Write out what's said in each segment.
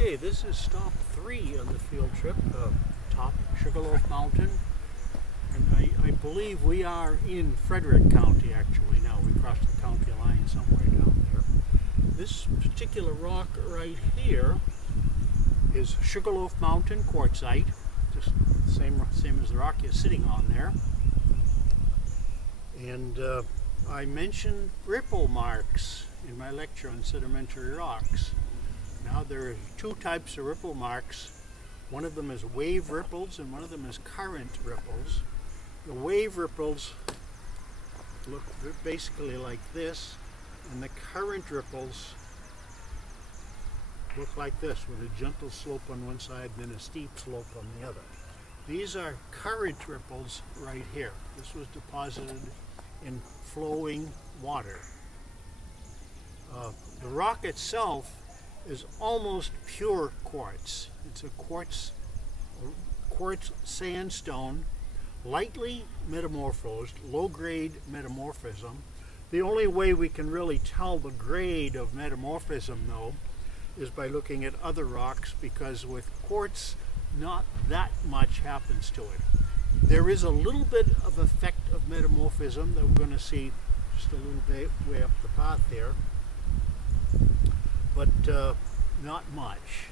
Okay, this is stop 3 on the field trip, top Sugarloaf Mountain. And I believe we are in Frederick County actually now. We crossed the county line somewhere down there. This particular rock right here is Sugarloaf Mountain quartzite, just same as the rock you're sitting on there. And I mentioned ripple marks in my lecture on sedimentary rocks. Now there are two types of ripple marks. One of them is wave ripples and one of them is current ripples. The wave ripples look basically like this, and the current ripples look like this, with a gentle slope on one side and then a steep slope on the other. These are current ripples right here. This was deposited in flowing water. The rock itself is almost pure quartz. It's a quartz sandstone, lightly metamorphosed, low-grade metamorphism. The only way we can really tell the grade of metamorphism, though, is by looking at other rocks, because with quartz, not that much happens to it. There is a little bit of effect of metamorphism that we're going to see just a little bit way up the path there, but not much.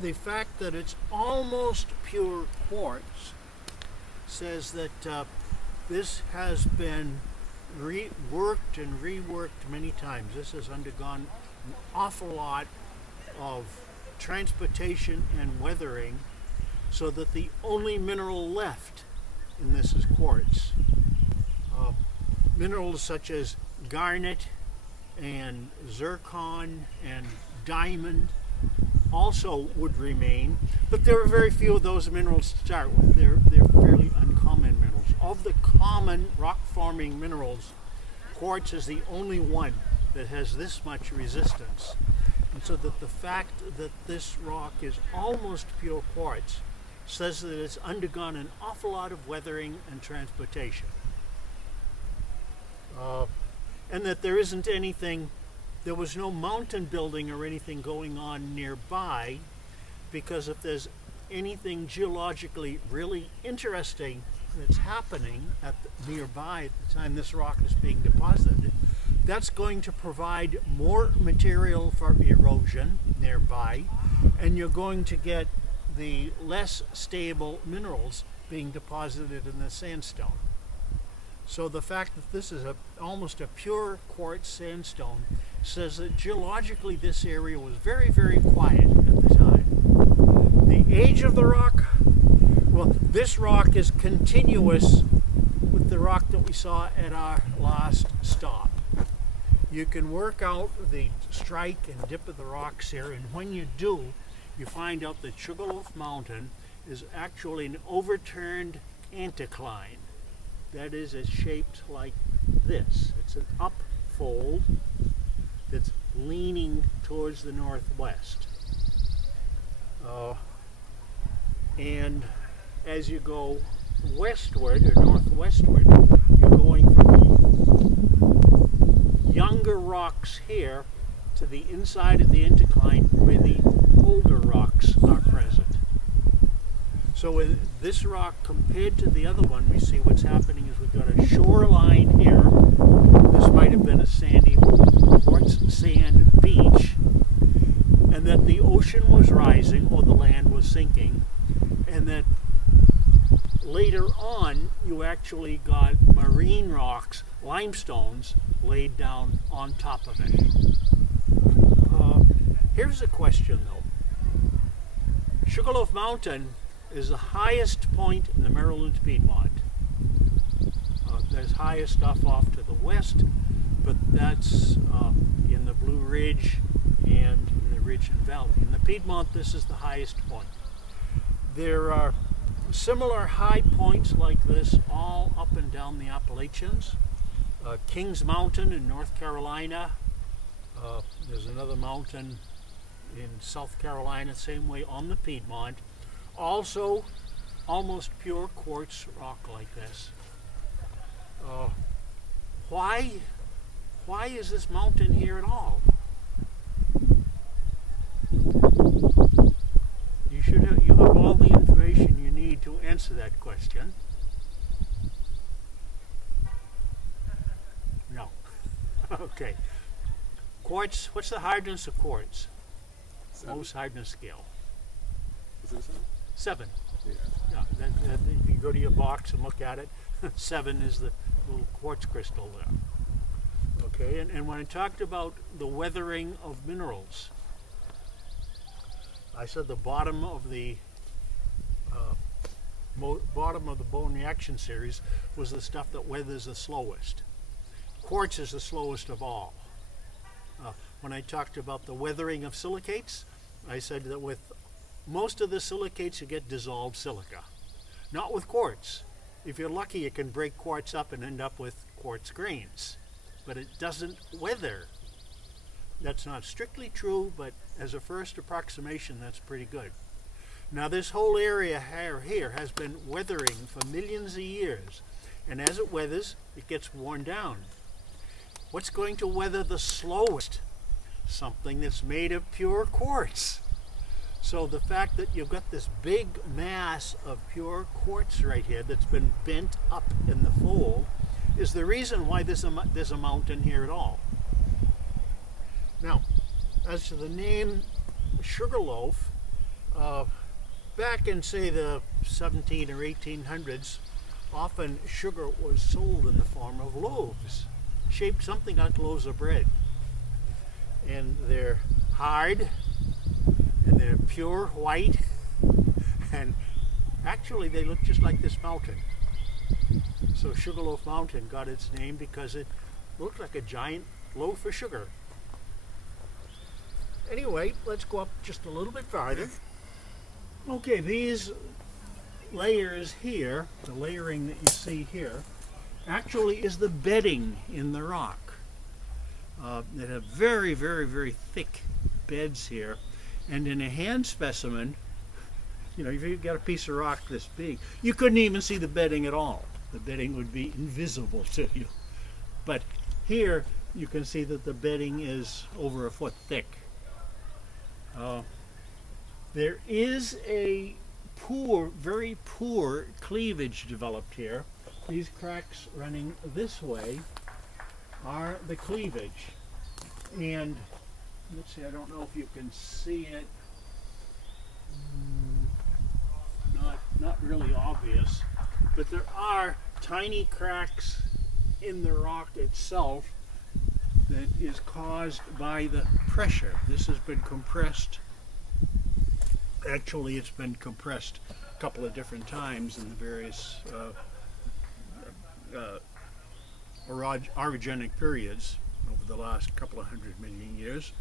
The fact that it's almost pure quartz says that this has been reworked and reworked many times. This has undergone an awful lot of transportation and weathering, so that the only mineral left in this is quartz. Minerals such as garnet and zircon and diamond also would remain, but there are very few of those minerals to start with. They're fairly uncommon minerals. Of the common rock-forming minerals, quartz is the only one that has this much resistance. And so that the fact that this rock is almost pure quartz says that it's undergone an awful lot of weathering and transportation. And that there isn't anything, there was no mountain building or anything going on nearby, because if there's anything geologically really interesting that's happening nearby at the time this rock is being deposited, that's going to provide more material for erosion nearby, and you're going to get the less stable minerals being deposited in the sandstone. So the fact that this is almost a pure quartz sandstone says that geologically this area was very, very quiet at the time. The age of the rock, well, this rock is continuous with the rock that we saw at our last stop. You can work out the strike and dip of the rocks here, and when you do, you find out that Sugarloaf Mountain is actually an overturned anticline. That is, it's shaped like this. It's an upfold that's leaning towards the northwest. And as you go westward or northwestward, you're going from the younger rocks here to the inside of the anticline where the older rocks are present. So in this rock, compared to the other one, we see what's happening is we've got a shoreline here. This might have been a sandy quartz sand beach, and that the ocean was rising or the land was sinking, and that later on you actually got marine rocks, limestones, laid down on top of it. Here's a question though. Sugarloaf Mountain is the highest point in the Maryland-Piedmont. There's higher stuff off to the west, but that's in the Blue Ridge and in the Ridge and Valley. In the Piedmont, this is the highest point. There are similar high points like this all up and down the Appalachians. Kings Mountain in North Carolina. There's another mountain in South Carolina, same way on the Piedmont. Also, almost pure quartz rock like this. Why is this mountain here at all? answer that question. No. Okay. Quartz, what's the hardness of quartz? 7. Most hardness scale. Is it a 7? 7. Yeah. Yeah, if you go to your box and look at it, 7 is the little quartz crystal there. Okay, and when I talked about the weathering of minerals, I said the bottom of the bone reaction series was the stuff that weathers the slowest. Quartz is the slowest of all. When I talked about the weathering of silicates, I said that with most of the silicates you get dissolved silica. Not with quartz. If you're lucky, you can break quartz up and end up with quartz grains, but it doesn't weather. That's not strictly true, but as a first approximation, that's pretty good. Now this whole area here has been weathering for millions of years, and as it weathers, it gets worn down. What's going to weather the slowest? Something that's made of pure quartz. So the fact that you've got this big mass of pure quartz right here that's been bent up in the fold is the reason why there's a mountain here at all. Now, as to the name Sugarloaf, back in say the 17 or 1800s, often sugar was sold in the form of loaves, shaped something like loaves of bread. And they're hard, and they're pure white, and actually they look just like this mountain. So Sugarloaf Mountain got its name because it looked like a giant loaf of sugar. Anyway, let's go up just a little bit farther. Okay, these layers here, the layering that you see here, actually is the bedding in the rock. That have very, very, very thick beds here. And in a hand specimen, you know, if you've got a piece of rock this big, you couldn't even see the bedding at all. The bedding would be invisible to you. But here you can see that the bedding is over a foot thick. There is a poor, very poor cleavage developed here. These cracks running this way are the cleavage. And let's see, I don't know if you can see it. Not really obvious, but there are tiny cracks in the rock itself that is caused by the pressure. This has been compressed. Actually, it's been compressed a couple of different times in the various orogenic periods over the last couple of 100 million years.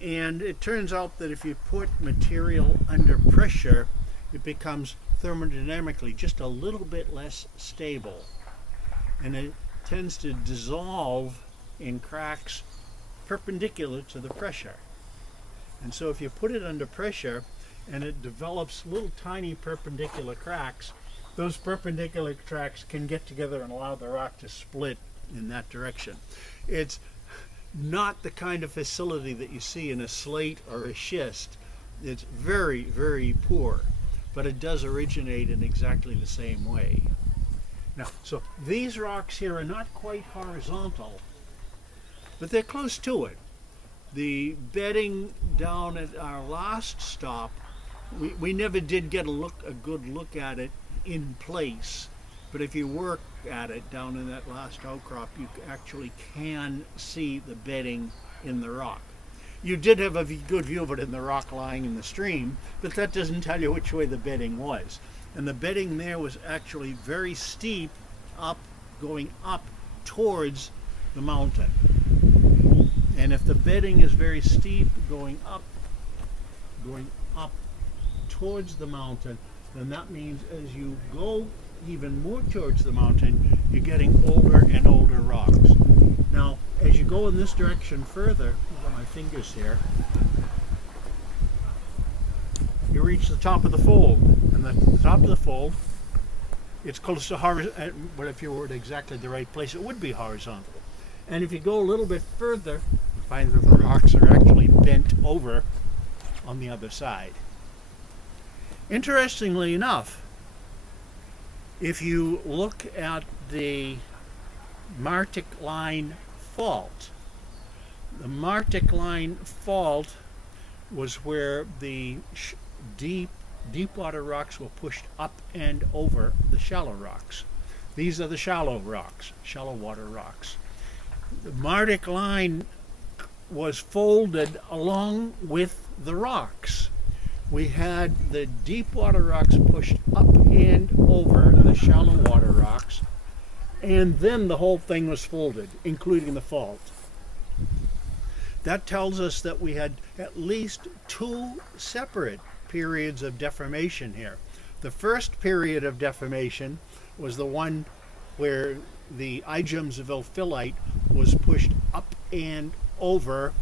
And it turns out that if you put material under pressure, it becomes thermodynamically just a little bit less stable. And it tends to dissolve in cracks perpendicular to the pressure. And so if you put it under pressure and it develops little tiny perpendicular cracks, those perpendicular cracks can get together and allow the rock to split in that direction. It's not the kind of facility that you see in a slate or a schist. It's very, very poor, but it does originate in exactly the same way. Now, so these rocks here are not quite horizontal, but they're close to it. The bedding down at our last stop, we never did get a good look at it in place, but if you work at it down in that last outcrop, you actually can see the bedding in the rock. You did have a good view of it in the rock lying in the stream, but that doesn't tell you which way the bedding was. And the bedding there was actually very steep, going up towards the mountain. And if the bedding is very steep, going up towards the mountain, then that means as you go even more towards the mountain, you're getting older and older rocks. Now, as you go in this direction further, I've got my fingers here, you reach the top of the fold. And the top of the fold, it's close to horizontal, but if you were at exactly the right place, it would be horizontal. And if you go a little bit further, you find that the rocks are actually bent over on the other side. Interestingly enough, If you look at the Martic Line Fault, the Martic Line Fault was where the deep water rocks were pushed up and over the shallow rocks. These are the shallow rocks, shallow water rocks. The Martic Line was folded along with the rocks. We had the deep water rocks pushed up and over the shallow water rocks, and then the whole thing was folded, including the fault. That tells us that we had at least two separate periods of deformation here. The first period of deformation was the one where the Ijamsville phyllite was pushed up and over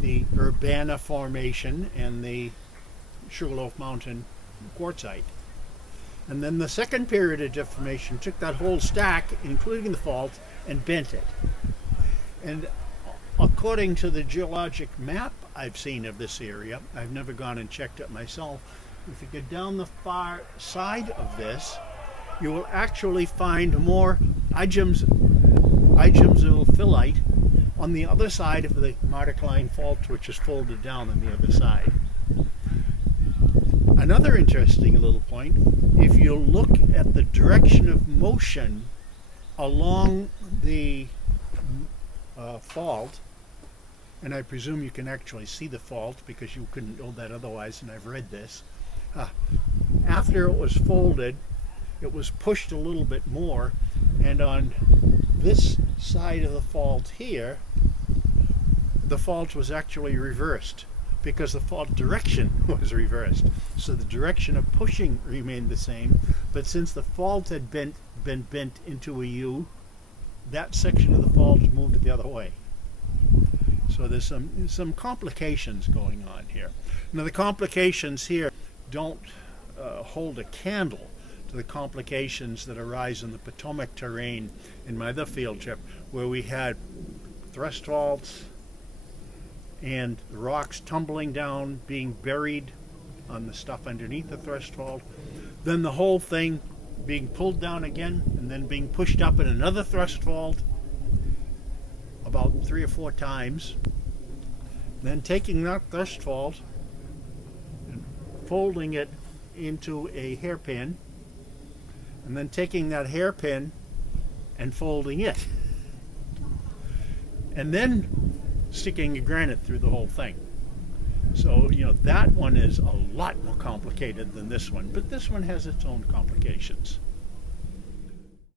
the Urbana Formation and the Sugarloaf Mountain quartzite. And then the second period of deformation took that whole stack, including the fault, and bent it. And according to the geologic map I've seen of this area, I've never gone and checked it myself, if you go down the far side of this, you will actually find more Ijamsville phyllite on the other side of the Martic Line Fault, which is folded down on the other side. Another interesting little point, if you look at the direction of motion along the fault, and I presume you can actually see the fault because you couldn't know that otherwise, and I've read this. After it was folded, it was pushed a little bit more, and on this side of the fault here, the fault was actually reversed because the fault direction was reversed. So the direction of pushing remained the same, but since the fault had been bent into a U, that section of the fault moved the other way. So there's some complications going on here. Now the complications here don't hold a candle to the complications that arise in the Potomac terrain in my other field trip, where we had thrust faults and the rocks tumbling down, being buried on the stuff underneath the thrust fault, then the whole thing being pulled down again and then being pushed up in another thrust fault about 3 or 4 times, then taking that thrust fault and folding it into a hairpin, and then taking that hairpin and folding it, and then sticking a granite through the whole thing. So, that one is a lot more complicated than this one, but this one has its own complications.